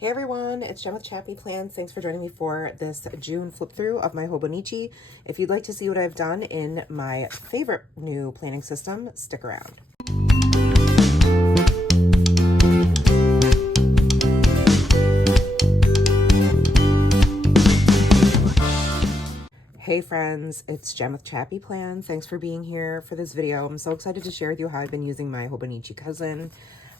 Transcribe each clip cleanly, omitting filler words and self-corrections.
Hey everyone, it's Jen with ChappyPlans. Thanks for joining me for this June flip through of my Hobonichi. If you'd like to see what I've done in my favorite new planning system, stick around. Hey friends, it's Jen with ChappyPlans. Thanks for being here for this video. I'm so excited to share with you how I've been using my Hobonichi cousin.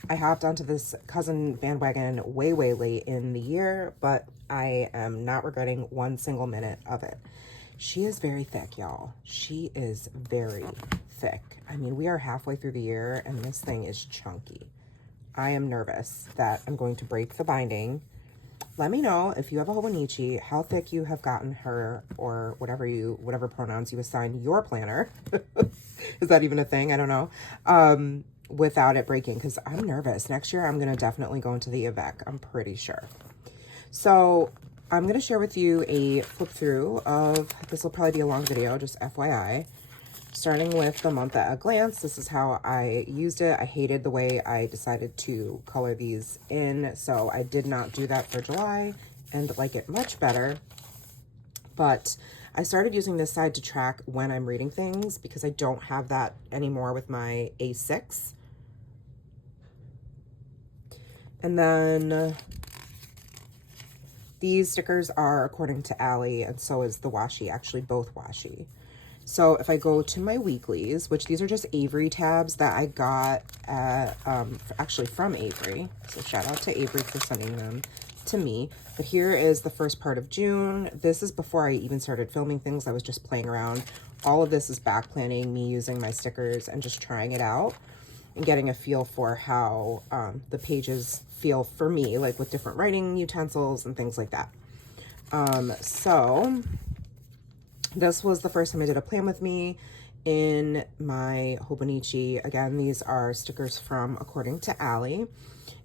I hopped onto this cousin bandwagon way late in the year, but I am not regretting one single minute of it. She is very thick, y'all. She is very thick. I mean, we are halfway through the year and this thing is chunky. I am nervous that I'm going to break the binding. Let me know if you have a Hobonichi, how thick you have gotten her, or whatever pronouns you assign your planner. Is that even a thing? I don't know. Without it breaking, because I'm nervous. Next year, I'm going to definitely go into the Avec. I'm pretty sure. So I'm going to share with you a flip through of, this will probably be a long video, just FYI. Starting with the month at a glance, this is how I used it. I hated the way I decided to color these in, so I did not do that for July and like it much better. But I started using this side to track when I'm reading things because I don't have that anymore with my A6. And then these stickers are according to Allie, and so is the washi, actually both washi. So if I go to my weeklies, which these are just Avery tabs that I got at, actually from Avery. So shout out to Avery for sending them to me. But here is the first part of June. This is before I even started filming things. I was just playing around. All of this is back planning, me using my stickers and just trying it out and getting a feel for how the pages feel for me, like with different writing utensils and things like that. So this was the first time I did a plan with me in my Hobonichi. Again, these are stickers from According to Allie.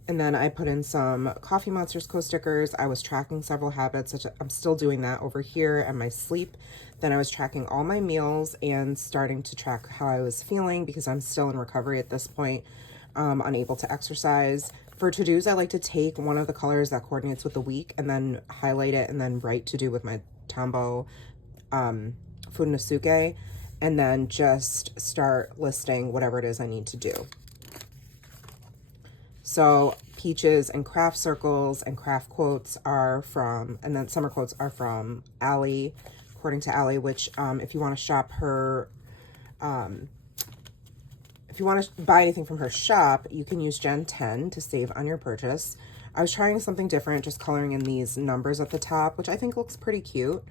And then I put in some Coffee Monsters co-stickers. I was tracking several habits. I'm still doing that over here and my sleep. Then I was tracking all my meals and starting to track how I was feeling because I'm still in recovery at this point, unable to exercise. For to-dos, I like to take one of the colors that coordinates with the week and then highlight it and then write to-do with my Tombow Funosuke, and then just start listing whatever it is I need to do. So peaches and craft circles and craft quotes are from, and then summer quotes are from Allie, According to Allie, which if you want to shop her, if you want to buy anything from her shop, you can use Gen 10 to save on your purchase. I was trying something different, just coloring in these numbers at the top, which I think looks pretty cute.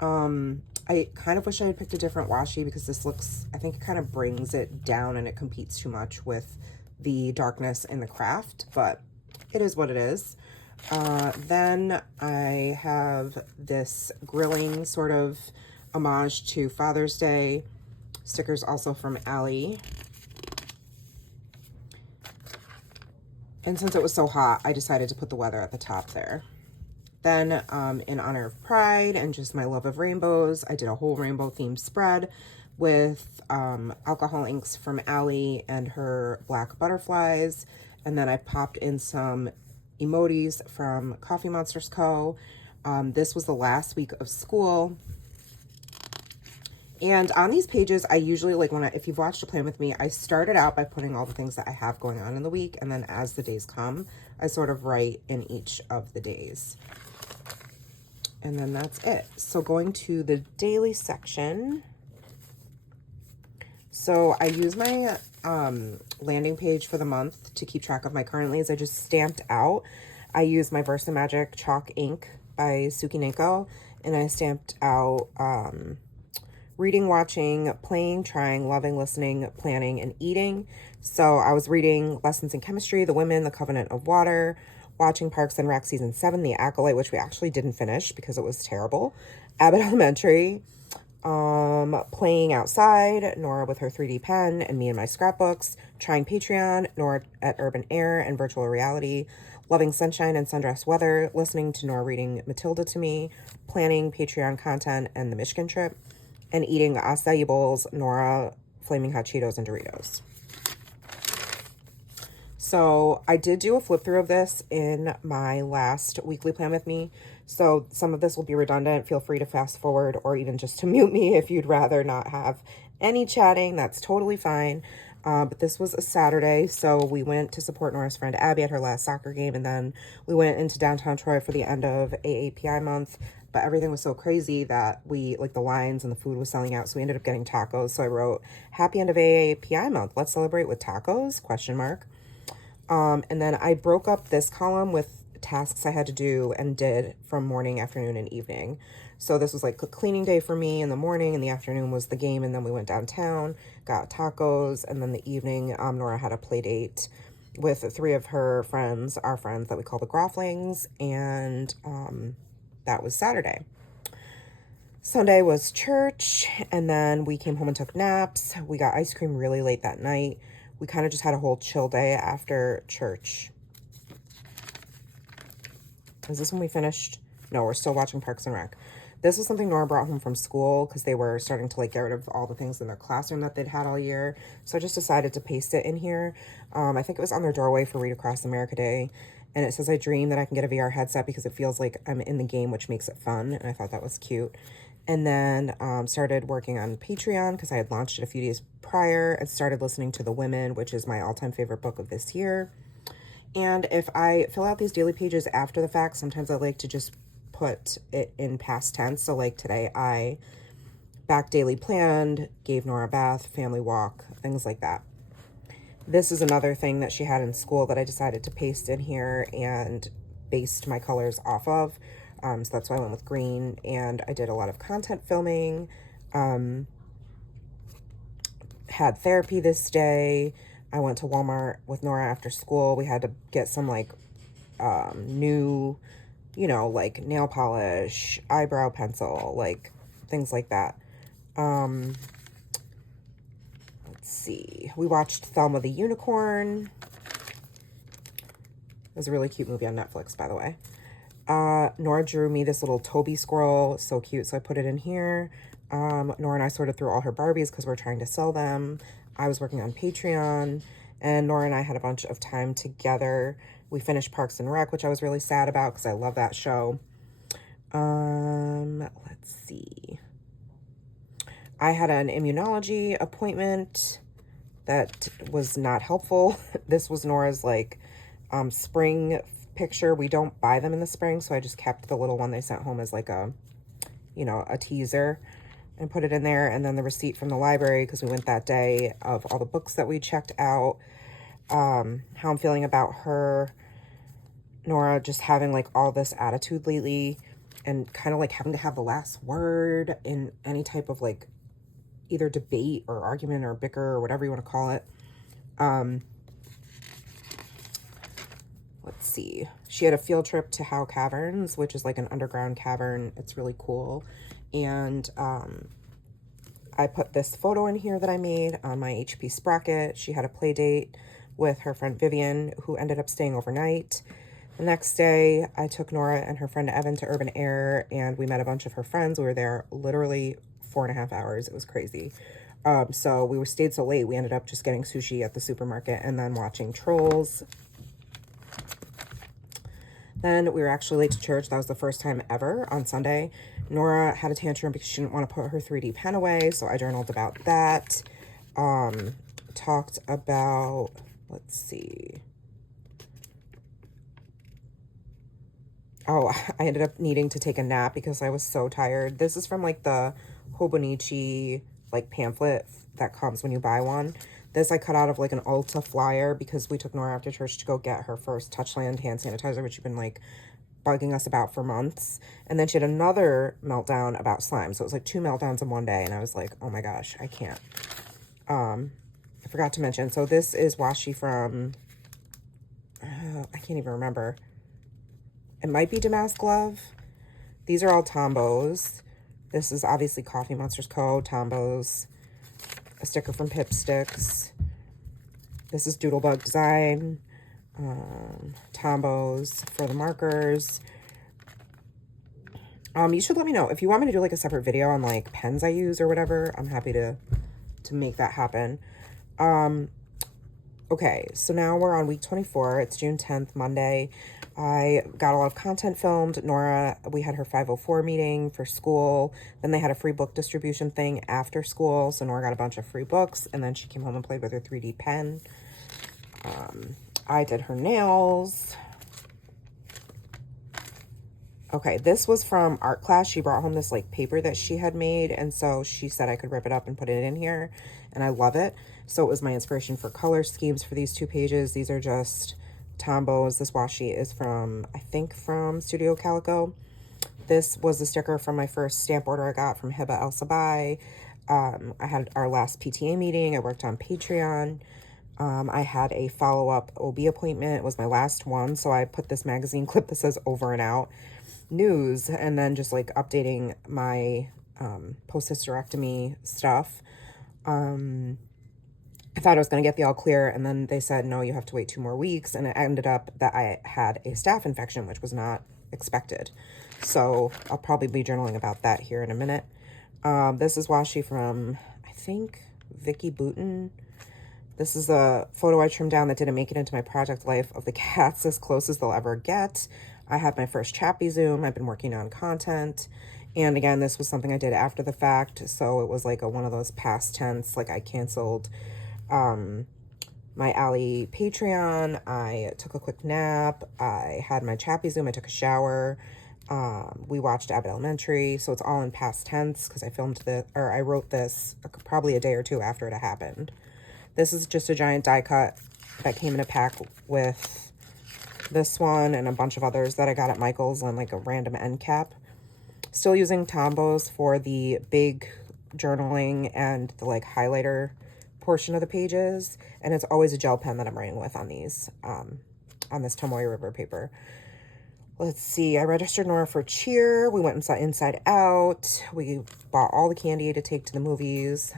I kind of wish I had picked a different washi because this looks, I think it kind of brings it down and it competes too much with the darkness in the craft, but it is what it is. Then I have this grilling sort of homage to Father's Day. Stickers also from Allie. And since it was so hot, I decided to put the weather at the top there. Then in honor of Pride and just my love of rainbows, I did a whole rainbow themed spread with alcohol inks from Allie and her black butterflies. And then I popped in some emojis from Coffee Monsters Co. This was the last week of school. And on these pages, I usually, like if you've watched a plan with me, I started out by putting all the things that I have going on in the week. And then as the days come, I sort of write in each of the days. And then that's it. So going to the daily section. So I use my landing page for the month to keep track of my currentlies. I just stamped out. I use my VersaMagic chalk ink by Sukineko, and I stamped out reading, watching, playing, trying, loving, listening, planning, and eating. So I was reading Lessons in Chemistry, The Women, The Covenant of Water, watching Parks and Rec Season 7, The Acolyte, which we actually didn't finish because it was terrible, Abbott Elementary, playing outside, Nora with her 3D pen, and me and my scrapbooks, trying Patreon, Nora at Urban Air and Virtual Reality, loving sunshine and sundress weather, listening to Nora reading Matilda to me, planning Patreon content and the Michigan trip, and eating acai bowls, Nora, Flaming Hot Cheetos, and Doritos. So I did do a flip through of this in my last weekly plan with me. So some of this will be redundant. Feel free to fast forward or even just to mute me if you'd rather not have any chatting. That's totally fine. But this was a Saturday, so we went to support Nora's friend Abby at her last soccer game, and then we went into downtown Troy for the end of AAPI month. But everything was so crazy that the lines and the food was selling out, so we ended up getting tacos. So I wrote, happy end of AAPI month. Let's celebrate with tacos, question mark. And then I broke up this column with tasks I had to do and did from morning, afternoon, and evening. So this was like a cleaning day for me in the morning, and the afternoon was the game, and then we went downtown, got tacos, and then the evening, Nora had a play date with 3 of her friends, our friends that we call the Grofflings, and that was Saturday. Sunday was church, and then we came home and took naps. We got ice cream really late that night. We kind of just had a whole chill day after church. Is this when we finished? No, we're still watching Parks and Rec. This was something Nora brought home from school because they were starting to get rid of all the things in their classroom that they'd had all year. So I just decided to paste it in here. I think it was on their doorway for Read Across America Day. And it says, I dream that I can get a VR headset because it feels like I'm in the game, which makes it fun. And I thought that was cute. And then started working on Patreon because I had launched it a few days prior, and started listening to The Women, which is my all-time favorite book of this year. And if I fill out these daily pages after the fact, sometimes I like to just put it in past tense. So like today, I back daily planned, gave Nora a bath, family walk, things like that. This is another thing that she had in school that I decided to paste in here and based my colors off of. So that's why I went with green, and I did a lot of content filming, had therapy this day. I went to Walmart with Nora after school. We had to get some new, nail polish, eyebrow pencil, things like that. Let's see. We watched Thelma the Unicorn. It was a really cute movie on Netflix, by the way. Nora drew me this little Toby squirrel. So cute. So I put it in here. Nora and I sorted through all her Barbies because we're trying to sell them. I was working on Patreon, and Nora and I had a bunch of time together. We finished Parks and Rec, which I was really sad about because I love that show. Let's see. I had an immunology appointment that was not helpful. This was Nora's spring picture. We don't buy them in the spring, so I just kept the little one they sent home as a teaser and put it in there. And then the receipt from the library, because we went that day, of all the books that we checked out. How I'm feeling about her. Nora just having all this attitude lately, and kind of having to have the last word in any type of either debate or argument or bicker or whatever you want to call it. Let's see. She had a field trip to Howe Caverns, which is an underground cavern. It's really cool. And I put this photo in here that I made on my HP Sprocket. She had a play date with her friend Vivian, who ended up staying overnight. The next day, I took Nora and her friend Evan to Urban Air, and we met a bunch of her friends. We were there literally 4.5 hours. It was crazy. So we stayed so late, we ended up just getting sushi at the supermarket and then watching Trolls. Then we were actually late to church. That was the first time ever on Sunday. Nora had a tantrum because she didn't want to put her 3D pen away, so I journaled about that. Talked about, let's see. Oh, I ended up needing to take a nap because I was so tired. This is from the Hobonichi pamphlet that comes when you buy one. This I cut out of an Ulta flyer because we took Nora after church to go get her first Touchland hand sanitizer, which she'd been bugging us about for months. And then she had another meltdown about slime. So it was 2 meltdowns in one day. And I was like, oh my gosh, I can't. I forgot to mention. So this is washi from, I can't even remember. It might be Damask Love. These are all Tombos. This is obviously Coffee Monsters Co., Tombos. A sticker from Pipsticks. This is Doodlebug Design. Tombos for the markers. You should let me know if you want me to do a separate video on pens I use or whatever. I'm happy to make that happen. Okay, so now we're on week 24. It's June 10th, Monday. I got a lot of content filmed. Nora, we had her 504 meeting for school. Then they had a free book distribution thing after school. So Nora got a bunch of free books. And then she came home and played with her 3D pen. I did her nails. Okay, this was from art class. She brought home this like paper that she had made. And so she said I could rip it up and put it in here. And I love it. So it was my inspiration for color schemes for these 2 pages. These are just Tombows. This washi is from, I think from Studio Calico. This was the sticker from my first stamp order I got from Hiba El Sabai. I had our last PTA meeting. I worked on Patreon. I had a follow-up OB appointment. It was my last one. So I put this magazine clip that says over and out news, and then just like updating my post-hysterectomy stuff. I thought I was going to get the all clear, and then they said, no, you have to wait 2 more weeks. And it ended up that I had a staph infection, which was not expected. So I'll probably be journaling about that here in a minute. This is washi from, I think, Vicky Booten. This is a photo I trimmed down that didn't make it into my project life of the cats, as close as they'll ever get. I had my first Chappy Zoom. I've been working on content. And again, this was something I did after the fact. So it was like one of those past tense, like I canceled my Ally Patreon. I took a quick nap. I had my Chappy Zoom. I took a shower. We watched Abbott Elementary. So it's all in past tense because I wrote this probably a day or 2 after it happened. This is just a giant die cut that came in a pack with this one and a bunch of others that I got at Michael's on like a random end cap. Still using Tombows for the big journaling and the like highlighter portion of the pages. And it's always a gel pen that I'm writing with on these, on this Tomoe River paper. Let's see. I registered Nora for cheer. We went inside out. We bought all the candy to take to the movies.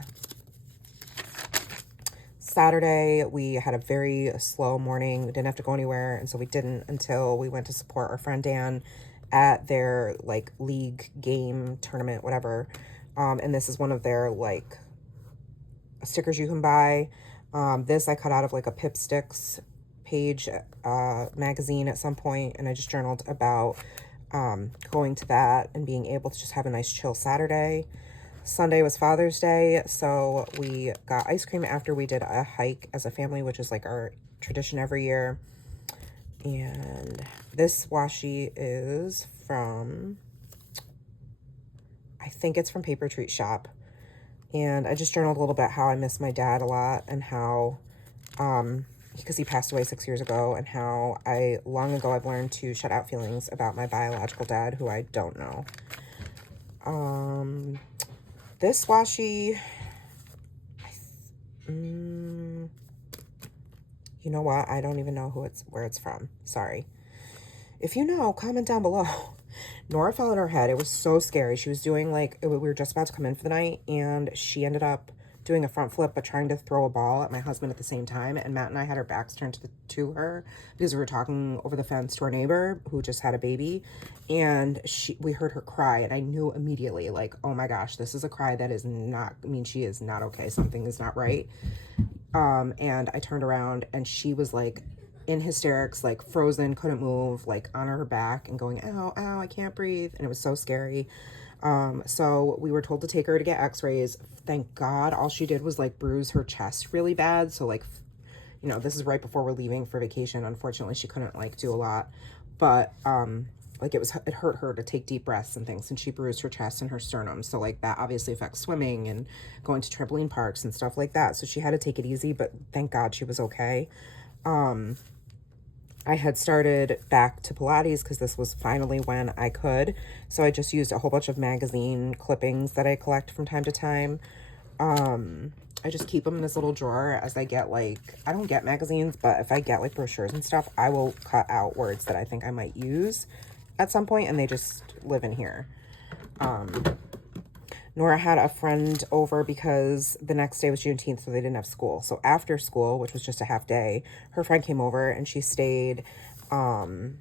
Saturday, we had a very slow morning. We didn't have to go anywhere, and so we didn't until we went to support our friend Dan at their like league game tournament, whatever. And this is one of their like stickers you can buy. This I cut out of like a Pip Sticks page magazine at some point, and I just journaled about going to that and being able to just have a nice chill Saturday. Sunday was Father's Day, so we got ice cream after we did a hike as a family, which is like our tradition every year. And this washi is from, I think it's from Paper Treat Shop. And I just journaled a little bit how I miss my dad a lot, and how, because he passed away 6 years ago, and how long ago I've learned to shut out feelings about my biological dad, who I don't know. This washi, you know what? I don't even know where it's from. Sorry. If you know, comment down below. Nora fell on her head. It was so scary. She was doing we were just about to come in for the night, and she ended up doing a front flip, but trying to throw a ball at my husband at the same time. And Matt and I had our backs turned to her because we were talking over the fence to our neighbor who just had a baby. And we heard her cry, and I knew immediately, like, oh my gosh, this is a cry that is not, she is not okay. Something is not right. And I turned around, and she was like in hysterics, like frozen, couldn't move, like on her back and going, ow, ow, I can't breathe. And it was so scary. So we were told to take her to get x-rays. Thank God all she did was like bruise her chest really bad. So like, this is right before we're leaving for vacation. Unfortunately, she couldn't like do a lot, but, it hurt her to take deep breaths and things, and she bruised her chest and her sternum. So like that obviously affects swimming and going to trampoline parks and stuff like that. So she had to take it easy, but thank God she was okay. I had started back to Pilates because this was finally when I could. So I just used a whole bunch of magazine clippings that I collect from time to time. I just keep them in this little drawer as I get I don't get magazines, but if I get like brochures and stuff, I will cut out words that I think I might use at some point, and they just live in here. Nora had a friend over because the next day was Juneteenth, so they didn't have school. So after school, which was just a half day, her friend came over and she stayed and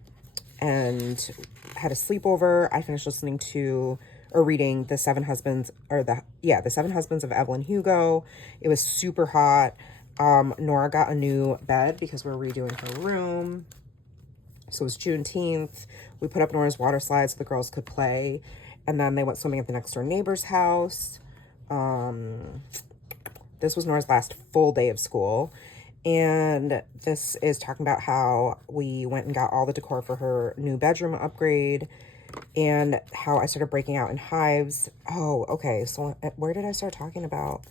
had a sleepover. I finished listening to or reading The Seven Husbands of Evelyn Hugo. It was super hot. Nora got a new bed because we're redoing her room. So it was Juneteenth. We put up Nora's water slide so the girls could play. And then they went swimming at the next door neighbor's house. This was Nora's last full day of school. And this is talking about how we went and got all the decor for her new bedroom upgrade and how I started breaking out in hives. Oh, okay. So where did I start talking about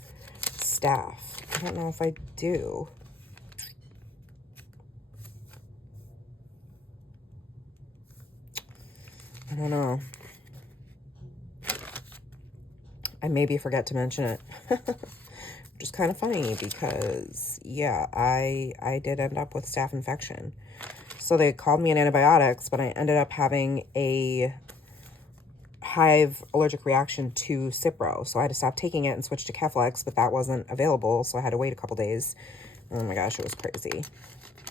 staff? I don't know if I do. I don't know. I maybe forget to mention it. Which is kind of funny because, yeah, I did end up with staph infection. So they called me in antibiotics, but I ended up having a hive allergic reaction to Cipro. So I had to stop taking it and switch to Keflex, but that wasn't available. So I had to wait a couple days. Oh my gosh, it was crazy.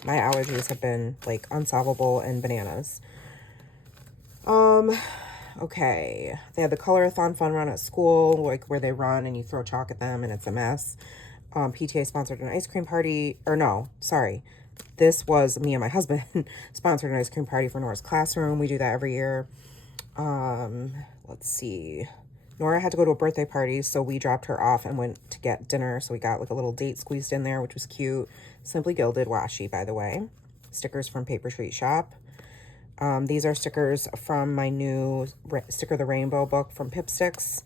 My allergies have been like unsolvable and bananas. Okay. They had the colorathon fun run at school, like where they run and you throw chalk at them and it's a mess. PTA sponsored an ice cream party, or no, sorry. This was me and my husband sponsored an ice cream party for Nora's classroom. We do that every year. Let's see. Nora had to go to a birthday party, so we dropped her off and went to get dinner. So we got like a little date squeezed in there, which was cute. Simply Gilded washi, by the way. Stickers from Paper Treat Shop. These are stickers from my new Sticker the Rainbow book from Pipsticks.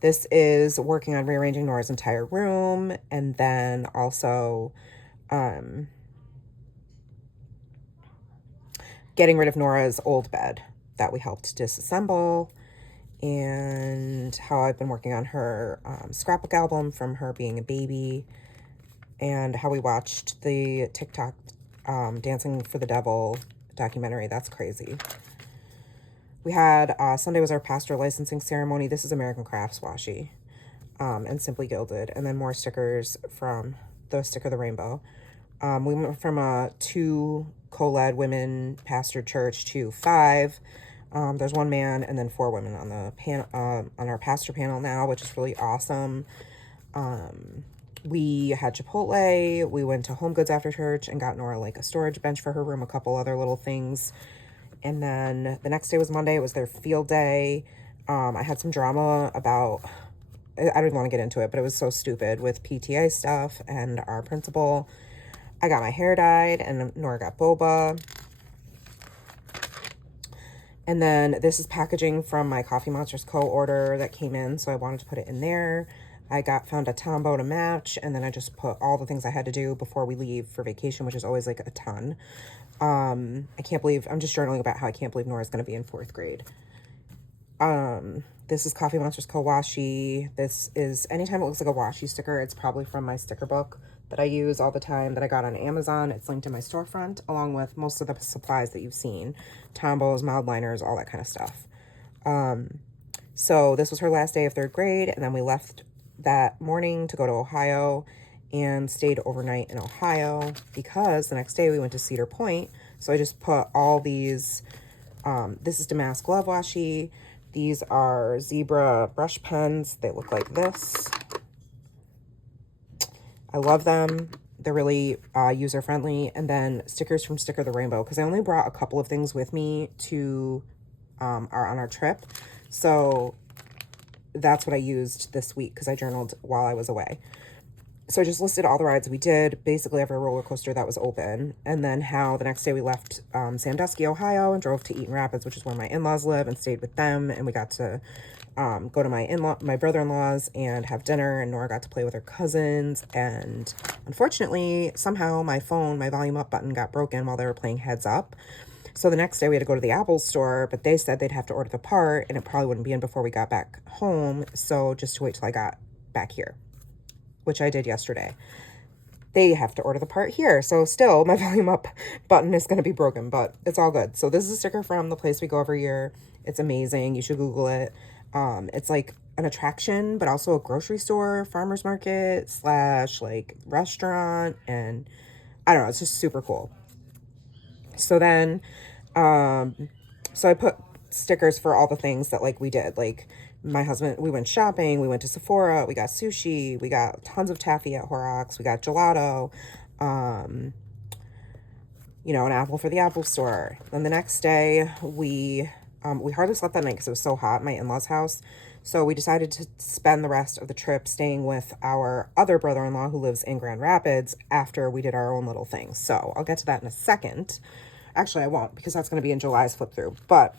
This is working on rearranging Nora's entire room, and then also getting rid of Nora's old bed that we helped disassemble, and how I've been working on her scrapbook album from her being a baby, and how we watched the TikTok Dancing for the Devil documentary. That's crazy. We had Sunday was our pastor licensing ceremony. This is American Crafts washi and Simply Gilded, and then more stickers from the Sticker the Rainbow. We went from a 2 co-led women pastored church to 5. There's 1 man and then 4 women on the panel, on our pastor panel now, which is really awesome. We had Chipotle. We went to Home Goods after church and got Nora like a storage bench for her room, a couple other little things. And then the next day was Monday. It was their field day. I had some drama about, I don't even want to get into it, but it was so stupid with PTA stuff and our principal. I got my hair dyed and Nora got boba. And then this is packaging from my Coffee Monsters Co. order that came in, so I wanted to put it in there. I found a Tombow to match, and then I just put all the things I had to do before we leave for vacation, which is always like a ton. I can't believe, I'm just journaling about how I can't believe Nora's going to be in 4th grade. This is Coffee Monsters Co. washi. This is, anytime it looks like a washi sticker, it's probably from my sticker book that I use all the time that I got on Amazon. It's linked in my storefront, along with most of the supplies that you've seen. Tombows, mild liners, all that kind of stuff. So this was her last day of 3rd grade, and then we left that morning to go to Ohio and stayed overnight in Ohio because the next day we went to Cedar Point. So I just put all these, this is Damask Love washi. These are zebra brush pens. They look like this. I love them. They're really user-friendly. And then stickers from Sticker the Rainbow, because I only brought a couple of things with me to on our trip. So that's what I used this week because I journaled while I was away. So I just listed all the rides we did, basically every roller coaster that was open, and then how the next day we left Sandusky, Ohio, and drove to Eaton Rapids, which is where my in-laws live, and stayed with them, and we got to go to my brother-in-law's and have dinner, and Nora got to play with her cousins, and unfortunately, somehow my volume up button got broken while they were playing Heads Up. So the next day we had to go to the Apple store, but they said they'd have to order the part, and it probably wouldn't be in before we got back home, so just to wait till I got back here, which I did yesterday. They have to order the part here. So still, my volume up button is going to be broken, but it's all good. So this is a sticker from the place we go every year. It's amazing. You should Google it. It's like an attraction, but also a grocery store, farmer's market / like restaurant. And I don't know, it's just super cool. So then, so I put stickers for all the things that like we did, like My husband, we went shopping, we went to Sephora, we got sushi, we got tons of taffy at Horrocks, we got gelato, you know, an apple for the Apple store. Then the next day, we hardly slept that night because it was so hot at my in-laws' house. So we decided to spend the rest of the trip staying with our other brother-in-law who lives in Grand Rapids after we did our own little thing. So I'll get to that in a second. Actually, I won't, because that's going to be in July's flip through. But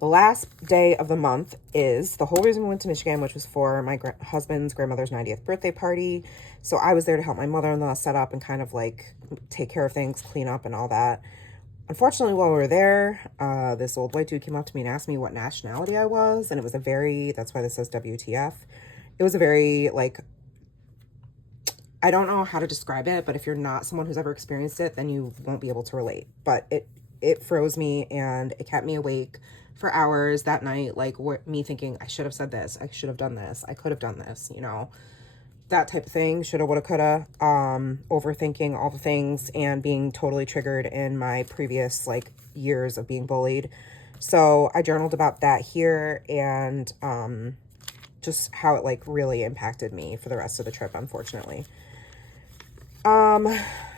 the last day of the month is the whole reason we went to Michigan, which was for my husband's grandmother's 90th birthday party. So I was there to help my mother-in-law set up and kind of like take care of things, clean up and all that. Unfortunately, while we were there, this old white dude came up to me and asked me what nationality I was. And it was a very, that's why this says WTF. It was a very, like, I don't know how to describe it, but if you're not someone who's ever experienced it, then you won't be able to relate. But it froze me and it kept me awake for hours that night. Like, me thinking, I should have said this. I should have done this. I could have done this, you know. That type of thing, shoulda, woulda, coulda, overthinking all the things and being totally triggered in my previous, like, years of being bullied. So I journaled about that here and just how it, like, really impacted me for the rest of the trip, unfortunately.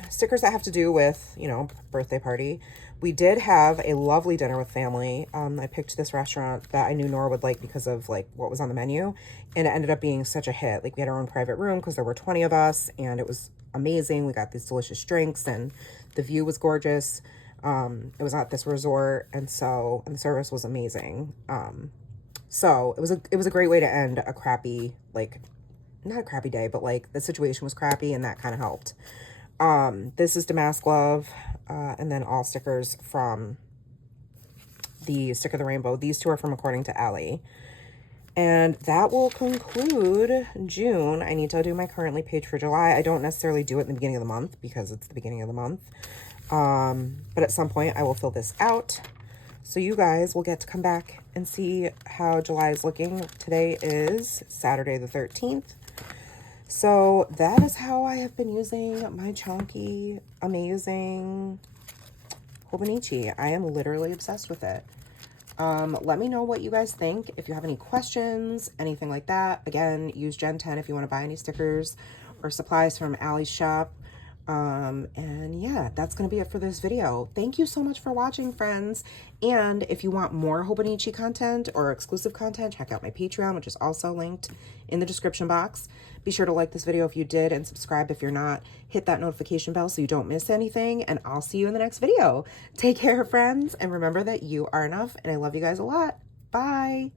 Stickers that have to do with, you know, birthday party. We did have a lovely dinner with family. I picked this restaurant that I knew Nora would like because of like what was on the menu, and it ended up being such a hit. Like, we had our own private room because there were 20 of us, and it was amazing. We got these delicious drinks, and the view was gorgeous. It was at this resort, and the service was amazing. So it was a great way to end a crappy, like, not a crappy day, but like the situation was crappy, and that kind of helped. This is Damask Love, and then all stickers from the Stick of the Rainbow. These two are from According to Allie. And that will conclude June. I need to do my currently page for July. I don't necessarily do it in the beginning of the month because it's the beginning of the month. But at some point I will fill this out. So you guys will get to come back and see how July is looking. Today is Saturday the 13th. So that is how I have been using my chunky, amazing Hobonichi. I am literally obsessed with it. Let me know what you guys think. If you have any questions, anything like that. Again, use Gen 10 if you want to buy any stickers or supplies from Allie's shop. And yeah, that's going to be it for this video. Thank you so much for watching, friends. And if you want more Hobonichi content or exclusive content, check out my Patreon, which is also linked in the description box. Be sure to like this video if you did and subscribe if you're not. Hit that notification bell so you don't miss anything, and I'll see you in the next video. Take care, friends, and remember that you are enough, and I love you guys a lot. Bye.